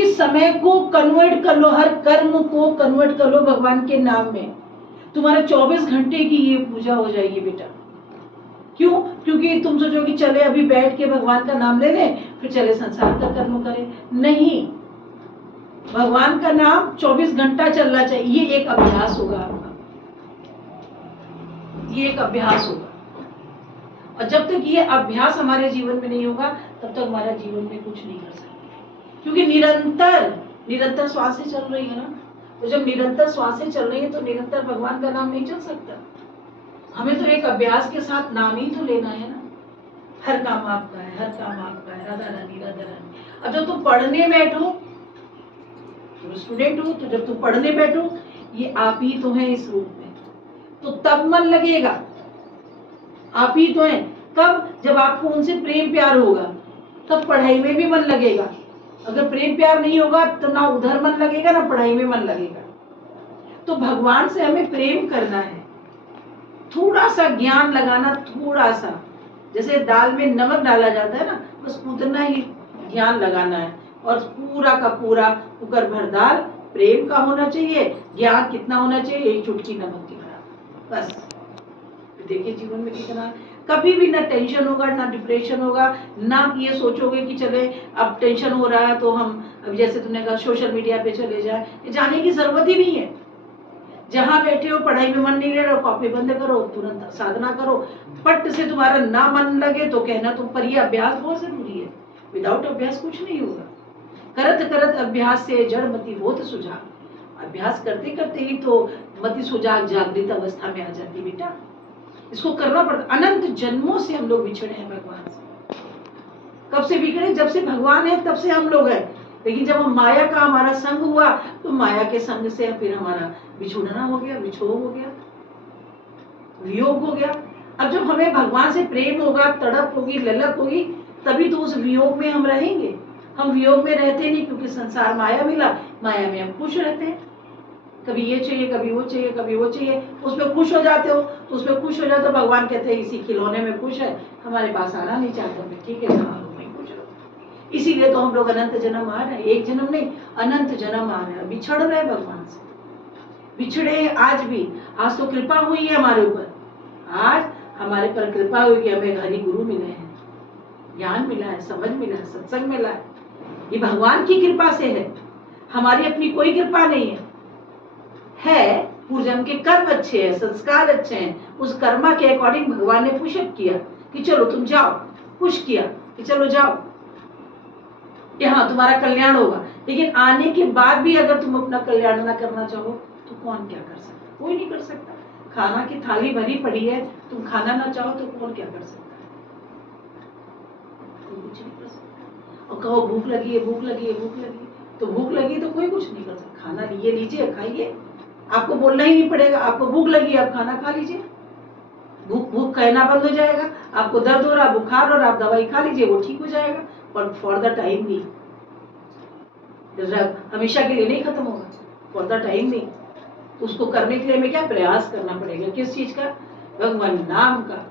उसी समय को कन्वर्ट कर लो, हर कर्म को कन्वर्ट कर लो भगवान के नाम में। तुम्हारा 24 घंटे की ये पूजा हो जाएगी बेटा। क्यों? क्योंकि तुम सोचोगे चले अभी बैठ के भगवान का नाम ले लें, फिर चले संसार का कर्म करें। नहीं, भगवान का नाम 24 घंटा चलना चाहिए। ये एक अभ्यास होगा आपका, ये एक अभ्यास होगा। और जब तक ये अभ्यास हमारे जीवन में नहीं होगा तब तक हमारा जीवन में कुछ नहीं कर सकते। क्योंकि निरंतर श्वासें चल रही है ना, तो जब निरंतर श्वासें चल रही है तो निरंतर भगवान का नाम नहीं चल सकता। हमें तो एक अभ्यास के साथ नाम ही तो लेना है ना। हर काम आपका है, हर काम आपका है, राधा रानी राधा रानी। अब जब तुम पढ़ने बैठो, तुम स्टूडेंट हो, तो जब तुम पढ़ने बैठो ये आप ही तो है इस रूप में, तो तब मन लगेगा। आप ही तो हैं। कब? जब आपको उनसे प्रेम प्यार होगा तब पढ़ाई में भी मन लगेगा। अगर प्रेम प्यार नहीं होगा तो ना उधर मन लगेगा ना पढ़ाई में मन लगेगा। तो भगवान से हमें प्रेम करना है, थोड़ा सा ज्ञान लगाना, थोड़ा सा, जैसे दाल में नमक डाला जाता है ना, बस उतना ही ध्यान लगाना है। और पूरा का पूरा कुकर भर दाल प्रेम का होना चाहिए। ज्ञान कितना होना चाहिए? एक चुटकी नमक की बराबर, बस। देखिए जीवन में कितना, कभी भी ना टेंशन होगा, ना डिप्रेशन होगा, ना ये सोचोगे कि चले अब टेंशन हो रहा है तो हम अब जैसे तुमने कहा सोशल मीडिया पे चले जाए, जाने की जरूरत ही नहीं है। जहां बैठे हो, पढ़ाई में मन नहीं ले रहा, कॉपी बंद करो, तुरंत साधना करो। पट से तुम्हारा ना मन लगे तो कहना तुम पर। यह अभ्यास बहुत जरूरी है, विदाउट अभ्यास कुछ नहीं होगा। करत करत अभ्यास से जड़ मति होत सुजाग। अभ्यास करते करते ही तो मति सुजाग जागृत अवस्था में आ जाती बेटा। इसको करना पड़ता। अनंत जन्मों से हम लोग बिछड़े हैं भगवान से। कब से बिछड़े? जब से भगवान है तब से हम लोग हैं। लेकिन जब हम माया का हमारा संग हुआ तो माया के संग से फिर हमारा बिछुड़ना हो गया, विछोह हो गया, वियोग हो गया। अब जब हमें भगवान से प्रेम होगा, तड़प होगी, ललक होगी, तभी तो उस वियोग में हम रहेंगे। हम वियोग में रहते नहीं, क्योंकि संसार माया मिला, माया में हम खुश रहते हैं। कभी ये चाहिए, कभी वो चाहिए, कभी वो चाहिए, उसमें खुश हो जाते हो। तो उसमें खुश हो जाते हो, भगवान कहते हैं इसी खिलौने में खुश है, हमारे पास आना नहीं चाहता। मैं ठीक है, जहाँ मैं खुश रहूं। इसीलिए तो हम लोग अनंत जन्म आ रहे हैं, एक जन्म नहीं, अनंत जन्म आ रहे हैं, बिछड़ रहे भगवान से। बिछड़े आज भी। आज तो कृपा हुई है हमारे ऊपर, आज हमारे पर कृपा हुई कि हमें हरि गुरु मिले हैं, ज्ञान मिला है, समझ मिला है, सत्संग मिला है। ये भगवान की कृपा से है, हमारी अपनी कोई कृपा नहीं है। पूर्वजन्म के कर्म अच्छे हैं, संस्कार अच्छे हैं, उस कर्मा के अकॉर्डिंग भगवान ने पुशअप किया कि चलो तुम जाओ, पुश किया कि चलो जाओ, कि हाँ तुम्हारा कल्याण होगा। लेकिन आने के बाद भी अगर तुम अपना कल्याण ना करना चाहो तो कौन क्या कर सकता? कोई नहीं कर सकता। खाना की थाली भरी पड़ी है, तुम खाना ना चाहो तो कौन क्या कर सकता है? कोई कुछ नहीं कर सकता। और कहो भूख लगी है, भूख लगी है, भूख लगी है, तो भूख लगी तो कोई कुछ नहीं कर सकता। खाना लिए लीजिए, खाइए, आपको बोलना ही नहीं पड़ेगा। आपको भूख लगी, आप खाना खा लीजिए, भूख भूख कहना बंद हो जाएगा। आपको दर्द हो रहा, बुखार हो रहा, आप दवाई खा लीजिए, वो ठीक हो जाएगा। पर फॉर द टाइम नहीं, हमेशा के लिए नहीं खत्म होगा, फॉर द टाइम नहीं। उसको करने के लिए हमें क्या प्रयास करना पड़ेगा? किस चीज का? भगवान नाम का।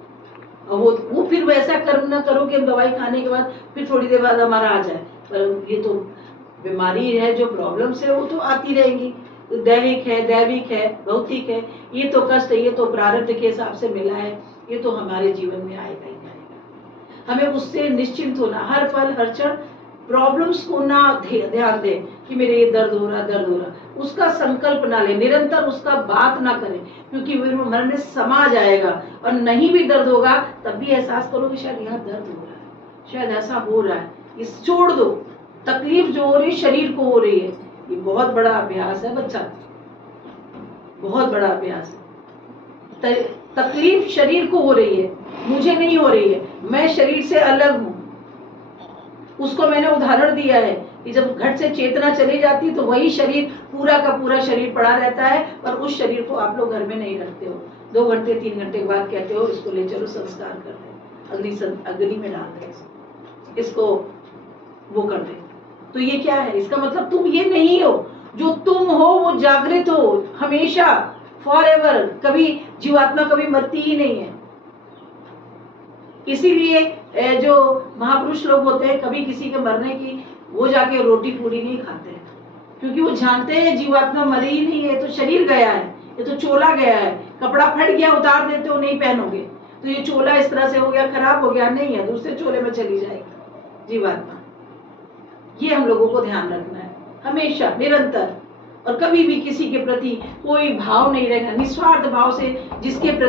और वो फिर वैसा कर्म ना करो कि हम दवाई खाने के बाद फिर थोड़ी देर बाद हमारा आ जाए। पर ये तो बीमारी है, जो प्रॉब्लम्स है वो तो आती रहेंगी। दैविक है, दैविक है, भौतिक है, ये तो कष्ट, ये तो प्रारब्ध के हिसाब से मिला है, ये तो हमारे जीवन में आएगा ही आएगा। हमें उससे निश्चिंत होना, हर पल हर क्षण प्रॉब्लम्स को ना ध्यान दें कि मेरे ये दर्द हो रहा, दर्द हो रहा, उसका संकल्प ना ले, निरंतर उसका बात ना करें, क्योंकि मन में समा जाएगा। और नहीं भी दर्द होगा तब भी एहसास करो कि शायद यहाँ दर्द हो रहा है, शायद ऐसा हो रहा है, इस छोड़ दो। तकलीफ जो हो रही शरीर को हो रही है, ये बहुत बड़ा अभ्यास है बच्चा, बहुत बड़ा अभ्यास है। तकलीफ शरीर को हो रही है, मुझे नहीं हो रही है, मैं शरीर से अलग हूँ। उसको मैंने उदाहरण दिया है कि जब घट से चेतना चली जाती तो वही शरीर, पूरा का पूरा शरीर पड़ा रहता है, पर उस शरीर को आप लोग घर में नहीं रखते हो। 2 घंटे 3 घंटे के बाद कहते हो इसको ले चलो संस्कार कर दे, अग्नि में डाल दे, इसको वो कर दे। तो ये क्या है? इसका मतलब तुम ये नहीं हो, जो तुम हो वो जागृत हो हमेशा, फॉर एवर। कभी जीवात्मा कभी मरती ही नहीं है। इसीलिए जो महापुरुष लोग होते हैं, कभी किसी के मरने की वो जाके रोटी पूरी नहीं खाते हैं, क्योंकि वो जानते हैं जीवात्मा मरी ही नहीं है, तो शरीर गया है, ये तो चोला गया है, कपड़ा फट गया उतार देते हो नहीं पहनोगे, तो ये चोला इस तरह से हो गया, खराब हो गया, नहीं है, दूसरे चोले में चली जाएगी जीवात्मा। ये हम लोगों को ध्यान रखना है हमेशा, निरंतर, और कभी भी किसी के प्रति कोई भाव नहीं रहेगा, निस्वार्थ भाव से जिसके प्रति